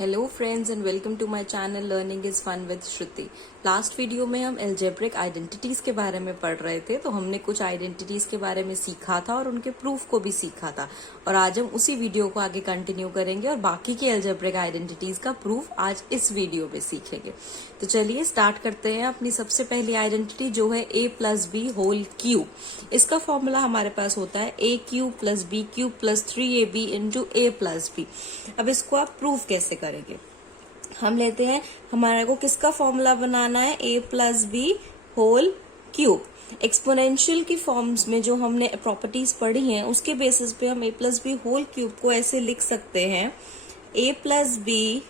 Hello friends and welcome to my channel learning is fun with Shruti. Last video में हम algebraic identities के बारे में पढ़ रहे थे, तो हमने कुछ आइडेंटिटीज के बारे में सीखा था और उनके प्रूफ को भी सीखा था। और आज हम उसी वीडियो को आगे कंटिन्यू करेंगे और बाकी की एल्जेब्रिक आइडेंटिटीज का प्रूफ आज इस वीडियो में सीखेंगे। तो चलिए स्टार्ट करते हैं अपनी सबसे पहली आइडेंटिटी, जो है a plus B whole cube. इसका फॉर्मूला हमारे पास होता है a cube plus B cube plus 3ab into a plus B. अब इसको आप प्रूफ कैसे करेंगे? हम लेते हैं, हमारे को किसका फॉर्मूला बनाना है, a plus B whole cube. Exponential की फॉर्म्स में जो हमने प्रॉपर्टीज पढ़ी हैं उसके बेसिस पे हम a plus B whole cube को ऐसे लिख सकते हैं, a plus B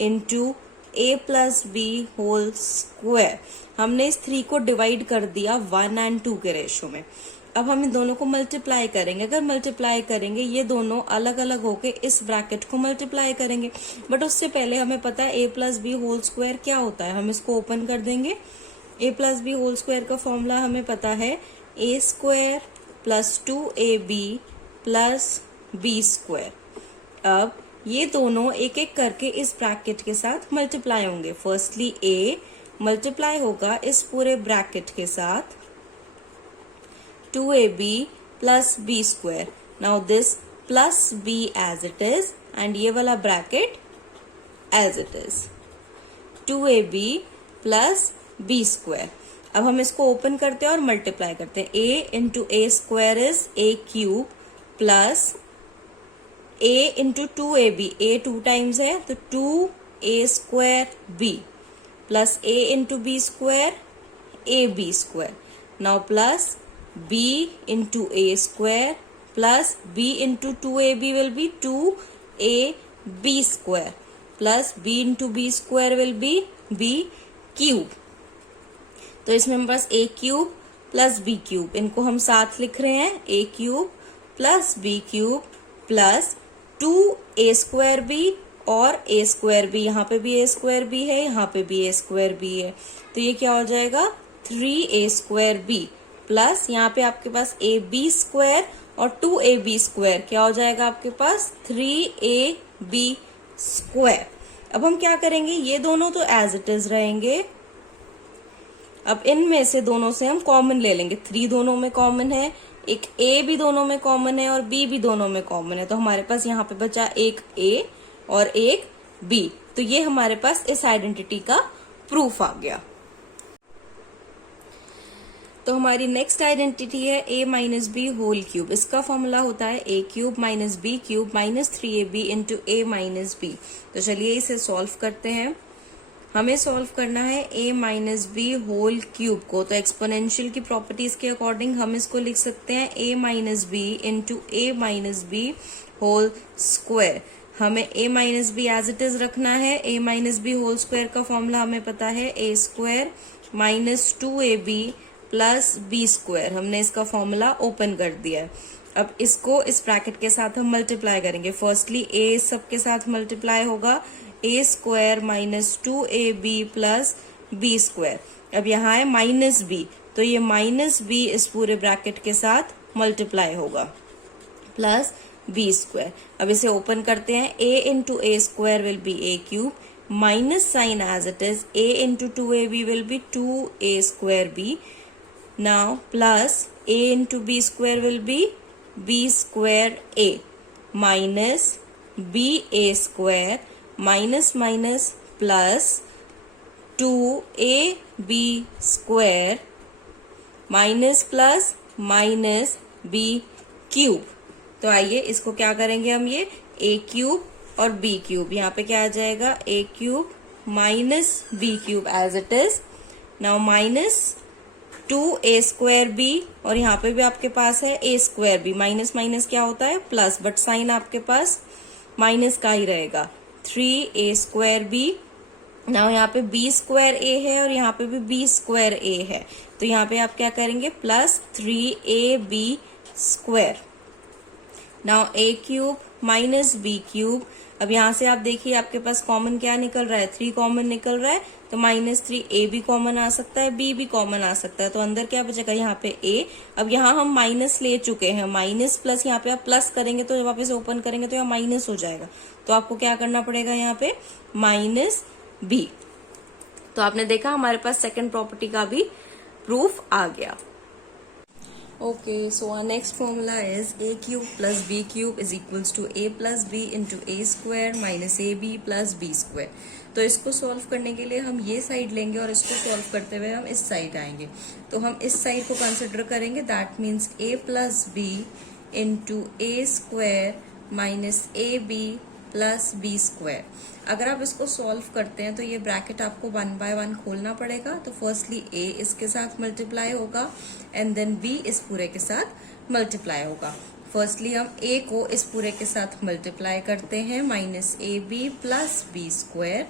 into a plus B whole square. हमने इस 3 को डिवाइड कर दिया 1 और 2 के रेशो में। अब हम इन दोनों को मल्टीप्लाई करेंगे। अगर मल्टीप्लाई करेंगे, ये दोनों अलग अलग होके इस ब्रैकेट को मल्टीप्लाई करेंगे। बट उससे पहले हमें पता है a plus B whole square क्या होता है। हम इसको ओपन कर देंगे। a plus B whole square का फॉर्मूला हमें पता है, a square plus 2ab plus B square. अब ये दोनों एक एक करके इस ब्रैकेट के साथ मल्टीप्लाई होंगे। फर्स्टली a मल्टीप्लाई होगा इस पूरे ब्रैकेट के साथ 2ab plus b square. Now this plus b as it is and ये वाला bracket as it is. 2ab plus b square. अब हम इसको ओपन करते हैं और मल्टीप्लाई करते हैं। a into a square is a cube plus a into 2ab, a 2 times है तो 2a square b plus a into b square ab square. Now plus b into a square plus b into 2ab will be 2ab square plus b into b square will be b cube। तो इसमें हमारे पास a cube plus b cube, इनको हम साथ लिख रहे हैं, a cube plus b cube plus 2a square b और a स्क्वायर b, यहाँ पे भी a स्क्वायर b है, यहाँ पे भी a स्क्वायर b है, तो ये क्या हो जाएगा 3a स्क्वायर b प्लस यहाँ पे आपके पास ए बी स्क्वायर और 2ab स्क्वायर, क्या हो जाएगा आपके पास 3ab स्क्वायर। अब हम क्या करेंगे, ये दोनों तो एज इट इज रहेंगे। अब इनमें से दोनों से हम कॉमन ले लेंगे। 3 दोनों में कॉमन है, एक a भी दोनों में कॉमन है और b भी दोनों में कॉमन है, तो हमारे पास यहाँ पे बचा एक a और एक b। तो ये हमारे पास इस आइडेंटिटी का प्रूफ आ गया। तो हमारी नेक्स्ट आइडेंटिटी है a minus B whole cube. इसका फॉर्मूला होता है a cube minus B cube minus 3ab into a minus B. तो चलिए इसे सॉल्व करते हैं। हमें सॉल्व करना है a minus B whole cube को। तो एक्सपोनेंशियल की प्रॉपर्टीज के अकॉर्डिंग हम इसको लिख सकते हैं a minus B into a minus B whole square. हमें a minus B as it is रखना है। a minus B whole square का फॉर्मूला हमें पता है, a square minus 2ab plus B square. हमने इसका फॉर्मूला ओपन कर दिया है। अब इसको इस ब्रैकेट के साथ हम मल्टीप्लाई करेंगे। फर्स्टली a सब के साथ मल्टीप्लाई होगा, a square minus 2ab plus B square. अब यहाँ है माइनस b, तो ये माइनस b इस पूरे ब्रैकेट के साथ मल्टीप्लाई होगा प्लस बी स्क्वायर। अब इसे ओपन करते हैं, a into a square will be a cube minus sign as it is a into 2ab will be 2a square b। Now plus a into b square will be b square a minus b a square minus minus plus 2a b square minus plus minus b cube। तो आइए इसको क्या करेंगे हम, ये a cube और b cube, यहाँ पे क्या आ जाएगा a cube minus b cube as it is. Now minus 2a square b और यहाँ पे भी आपके पास है a square b। Minus minus क्या होता है प्लस, बट साइन आपके पास माइनस का ही रहेगा। 3a square b। नाउ यहाँ पे b स्क्वायर a है और यहाँ पे भी b स्क्वायर a है, तो यहाँ पे आप क्या करेंगे plus 3ab square. Now a cube minus b cube. अब यहाँ से आप देखिए आपके पास कॉमन क्या निकल रहा है, 3 कॉमन निकल रहा है, तो -3 a भी कॉमन आ सकता है, b भी कॉमन आ सकता है, तो अंदर क्या बचेगा यहाँ पे a। अब यहाँ हम माइनस ले चुके हैं, माइनस प्लस यहाँ पे आप प्लस करेंगे तो वापस ओपन करेंगे तो यहाँ माइनस हो जाएगा, तो आपको क्या करना पड़ेगा यहाँ पे -b। तो आपने देखा हमारे पास सेकंड प्रॉपर्टी का भी प्रूफ आ गया। Okay, so our next formula is a cube plus b cube is equals to a plus b into a square minus ab plus b square। तो इसको सॉल्व करने के लिए हम ये साइड लेंगे और इसको सॉल्व करते हुए हम इस साइड आएंगे। तो हम इस साइड को कंसिडर करेंगे, that means a plus b into A square minus A B plus B square. अगर आप इसको सॉल्व करते हैं तो ये ब्रैकेट आपको 1 बाय 1 खोलना पड़ेगा। तो फर्स्टली a इसके साथ मल्टीप्लाई होगा एंड देन b इस पूरे के साथ मल्टीप्लाई होगा। फर्स्टली हम a को इस पूरे के साथ मल्टीप्लाई करते हैं, minus A B plus B square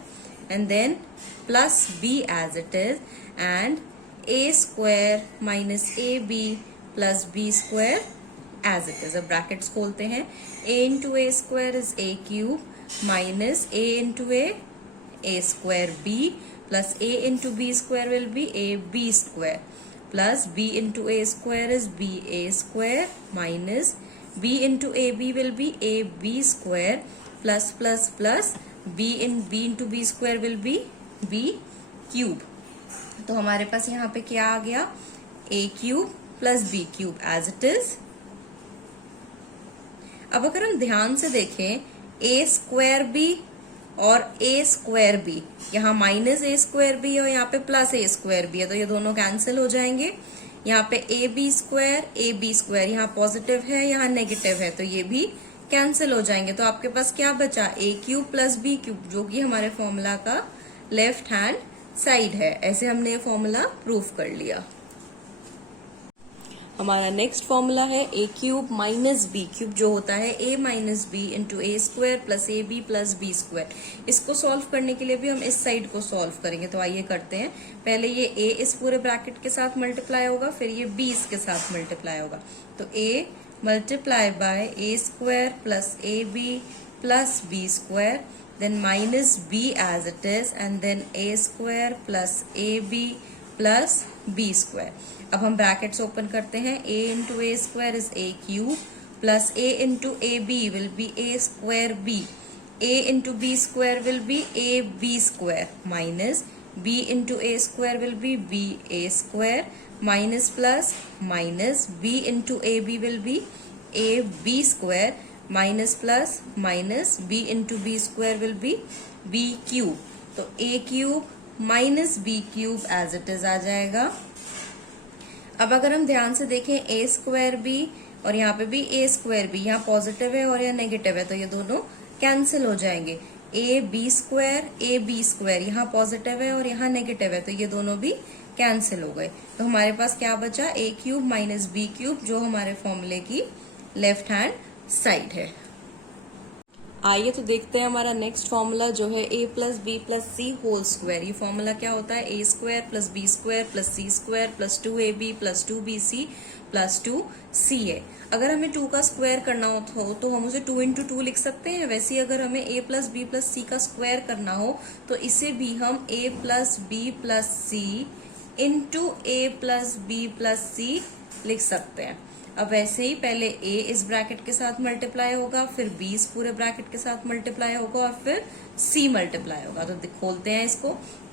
and then plus b as it is and a square minus A B plus B square as it is. अब ब्रैकेट्स खोलते हैं, a into A square is a cube minus a into a square b plus a into b square will be a b square plus b into a square is b a square minus b into a b will be a b square plus plus plus b into b square will be b cube. तो हमारे पास यहाँ पे क्या आ गया, a cube plus b cube as it is. अब अगर हम ध्यान से देखें, a स्क्वायर बी और a स्क्वायर बी, यहाँ माइनस a स्क्वायर बी और यहाँ पे प्लस a स्क्वायर बी है, तो ये दोनों कैंसिल हो जाएंगे। यहाँ पे a b स्क्वायर यहाँ पॉजिटिव है, यहाँ नेगेटिव है, तो ये भी कैंसिल हो जाएंगे। तो आपके पास क्या बचा, a cube plus b cube, जो कि हमारे फॉर्मूला का लेफ्ट हैंड साइड है। ऐसे हमने ये फॉर्मूला प्रूफ कर लिया। हमारा नेक्स्ट फॉर्मूला है a cube minus B cube, जो होता है a minus B into A square plus A B plus B square. इसको सॉल्व करने के लिए भी हम इस साइड को सॉल्व करेंगे, तो आइए करते हैं। पहले ये a इस पूरे ब्रैकेट के साथ मल्टीप्लाई होगा, फिर ये b इसके साथ मल्टीप्लाई होगा, तो a multiply by A square plus A B plus B square, then minus b as it is and then a square plus A B plus B square. अब हम ब्रैकेट्स ओपन करते हैं, a into A square is a cube plus a into A B will be a square b, a into B square will be a b square minus b into A square will be b a square minus plus minus b into A B will be a b square minus plus minus b into B square will be b cube. तो a cube minus b cube as it is आ जाएगा। अब अगर हम ध्यान से देखें, a square B और यहाँ पे भी a स्क्वायर बी, यहाँ पॉजिटिव है और यहाँ नेगेटिव है, तो ये दोनों कैंसिल हो जाएंगे। a b स्क्वायर यहाँ पॉजिटिव है और यहाँ नेगेटिव है, तो ये दोनों भी कैंसिल हो गए। तो हमारे पास क्या बचा, a cube minus B cube, जो हमारे फॉर्मूले की लेफ्ट हैंड साइड है। आइए तो देखते हैं हमारा नेक्स्ट फॉर्मूला, जो है a plus B plus C whole square. ये फॉर्मूला क्या होता है, a square plus B square plus C square plus 2ab plus 2bc plus 2ca। अगर हमें 2 का स्क्वायर करना हो तो हम उसे 2 इंटू 2 लिख सकते हैं। वैसे ही अगर हमें a plus B plus C का स्क्वायर करना हो तो इसे भी हम a plus B plus C into a plus B plus C लिख सकते हैं। अब वैसे ही पहले a इस ब्रैकेट के साथ मल्टीप्लाई होगा, फिर b इस पूरे ब्रैकेट के साथ मल्टीप्लाई होगा और फिर c मल्टीप्लाई होगा। तो खोलते हैं इसको।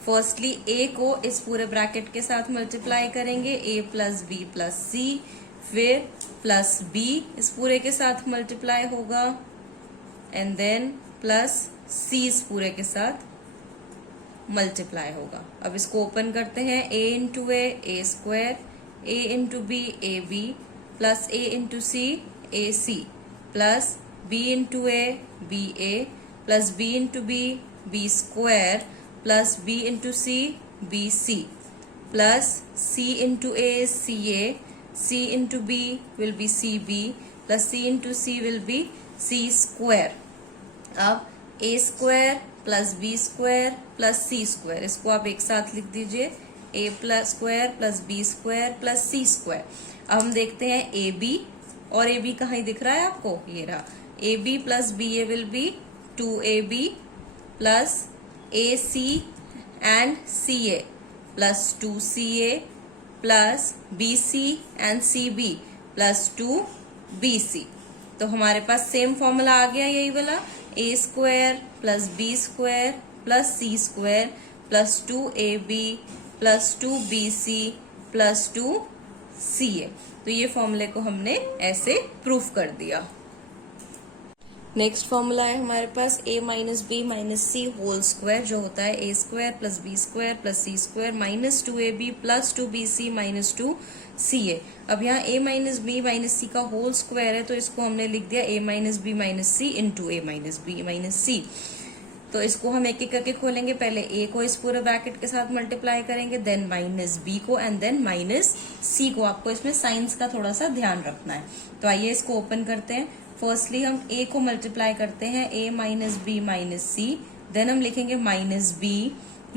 फर्स्टली a को इस पूरे ब्रैकेट के साथ मल्टीप्लाई करेंगे, a प्लस बी प्लस सी, फिर प्लस b इस पूरे के साथ मल्टीप्लाई होगा एंड देन प्लस c इस पूरे के साथ मल्टीप्लाई होगा। अब इसको ओपन करते हैं, a into A square, a into B A B plus a into C A C plus b into A B A plus b into B square plus b into C B C plus c into A C A, c into b will be C B plus c into C will be c square. अब a square plus b square plus c square, इसको आप एक साथ लिख दीजिए, a plus square plus b square plus c square. अब हम देखते हैं ए बी, और ए बी कहीं दिख रहा है आपको, ये रहा, A B plus B A will be 2ab plus A C and CA plus 2CA plus BC and CB plus 2BC। तो हमारे पास सेम फॉर्मूला आ गया यही वाला, A square plus B square plus C square plus 2AB plus 2BC plus 2CA। तो ये फॉर्मूले को हमने ऐसे प्रूफ कर दिया। नेक्स्ट फॉर्मूला है हमारे पास a minus B minus C whole square, जो होता है a square plus B square plus C square minus 2ab plus 2bc minus 2ca। अब यहाँ a minus B minus C का होल स्क्वायर है, तो इसको हमने लिख दिया a minus B minus C into a minus B minus C. तो इसको हम एक एक करके खोलेंगे, पहले a को इस पूरे ब्रैकेट के साथ मल्टीप्लाई करेंगे, देन माइनस b को एंड देन माइनस c को। आपको इसमें साइंस का थोड़ा सा ध्यान रखना है। तो आइए इसको ओपन करते हैं। फर्स्टली हम a को मल्टीप्लाई करते हैं, a minus B minus C, then हम लिखेंगे minus b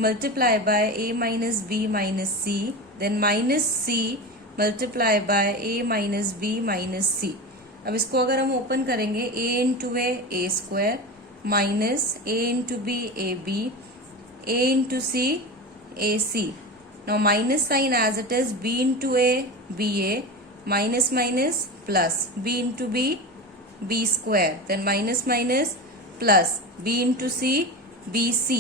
multiply by a minus B minus C, then minus c multiply by a minus B minus सी। अब इसको अगर हम ओपन करेंगे, a into A square minus a into B A B, a into C A C. Now minus sign as it is, b into A B A minus minus plus, b into B b square, then minus minus plus b into c bc।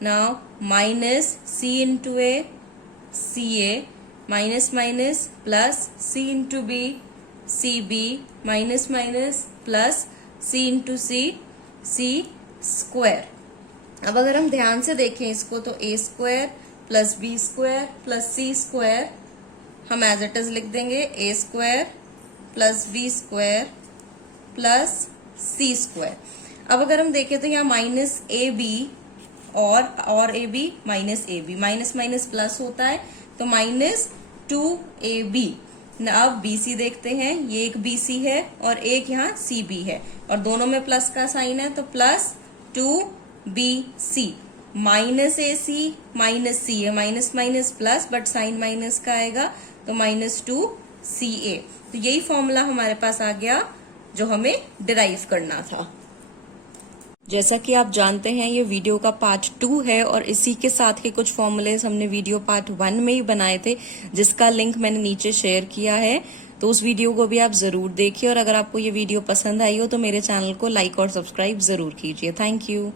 now minus c into a ca minus minus plus c into b cb minus minus plus c into c c square। अब अगर हम ध्यान से देखें इसको, तो a square plus b square plus c square हम as it is लिख देंगे, a square plus b square plus C square. अब अगर हम देखें तो यहाँ माइनस ए बी और A B minus A B, minus minus plus होता है, तो माइनस 2ab। अब BC देखते हैं, ये एक BC है और एक यहाँ CB है और दोनों में प्लस का साइन है, तो plus 2BC minus AC minus CA, minus minus plus but sign minus का आएगा, तो माइनस 2CA। तो यही फॉर्मूला हमारे पास आ गया जो हमें डिराइव करना था। जैसा कि आप जानते हैं ये वीडियो का पार्ट 2 है और इसी के साथ के कुछ फॉर्मूलेज हमने वीडियो पार्ट 1 में ही बनाए थे, जिसका लिंक मैंने नीचे शेयर किया है, तो उस वीडियो को भी आप जरूर देखिए। और अगर आपको ये वीडियो पसंद आई हो तो मेरे चैनल को लाइक और सब्सक्राइब जरूर कीजिए। Thank you.